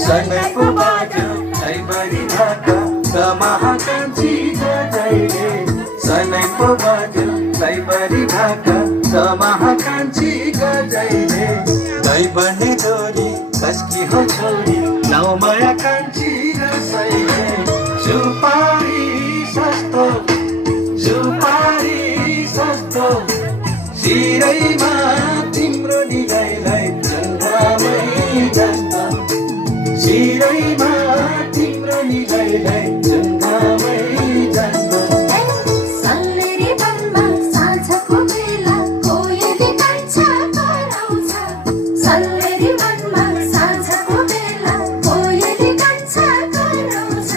सनैको बाटो सैबरी ढाका महाकान्छी गजैले सनैको बाटो सैबरी ढाका महाकान्छी गजैले दैबने डोरी बस्की हो छोरी नौमाया कान्छी रसैले सुपारी सस्तो शिरैमा तिम्रो निगाइलाई चन्द्रमै जस्तो शिरैमा तिम्रो निगाइलाई चन्द्रमै जस्तो सल्लेरी वनमा साँझको बेला कोयली कान्छा कराउँछ सल्लेरी वनमा साँझको बेला कोयली कान्छा कराउँछ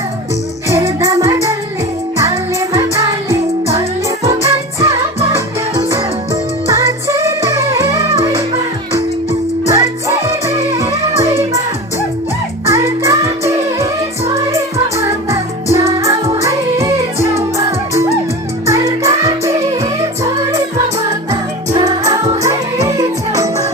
हेर्दामा डल्ले कालेमा काले कल्लेको कान्छा पक्राउँछ मान्छेले ओइमा अर्काकी छोरीको माता नआऊ है छेउमा अर्काकी छोरीको माता नआऊ है छेउमा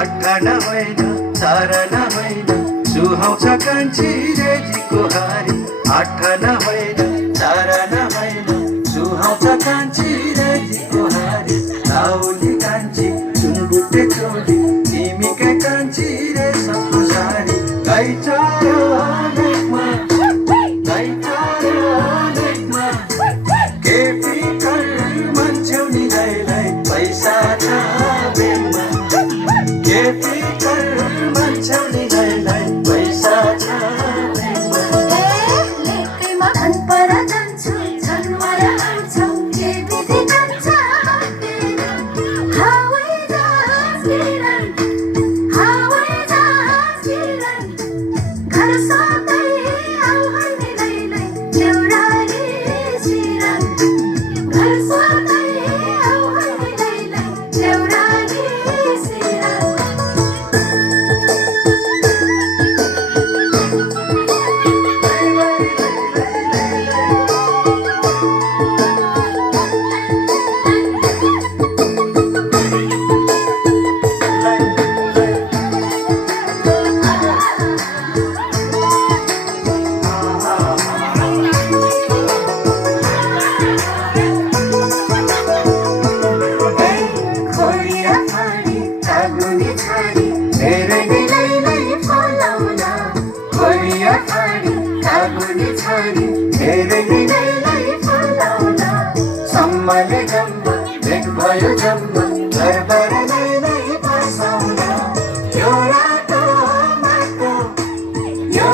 अड्डा होइन चारना होइन सुहाउँछ कान्छी रेजीको हारी अड्डा होइन चारना होइन सुहाउँछ कान्छी रेजीको हारी साउली कान्छी सुनबुट्टे चोली तिमीकै कान्छी रेशमको साडी गाइचारो लेखमा के फिकर मान्छौ नि दैलाई पैसा छ बेमा के फिकर मान्छौ नि दैलाई पैसा छ बेमा लेकैमा धनपरा जान्छु झन्वारा आउँछौ के विधि कान्छा हावाई जहाज गिरन घर सधैँ आऊ भन्ने दैलाई देउराली सिरन घर सधैँ आऊ भन्ने दैलाई देउराली सिरन खोरिया फाडी तागुनी छाडी धेरै दैलाई फलाउन खोरिया फाडी तागुनी छाडी धेरै दैलाई फलाउन सम्मले जम्मा भेट भयो जम्मा घरबाट दैलाई बसाउन यो रातो माटो यो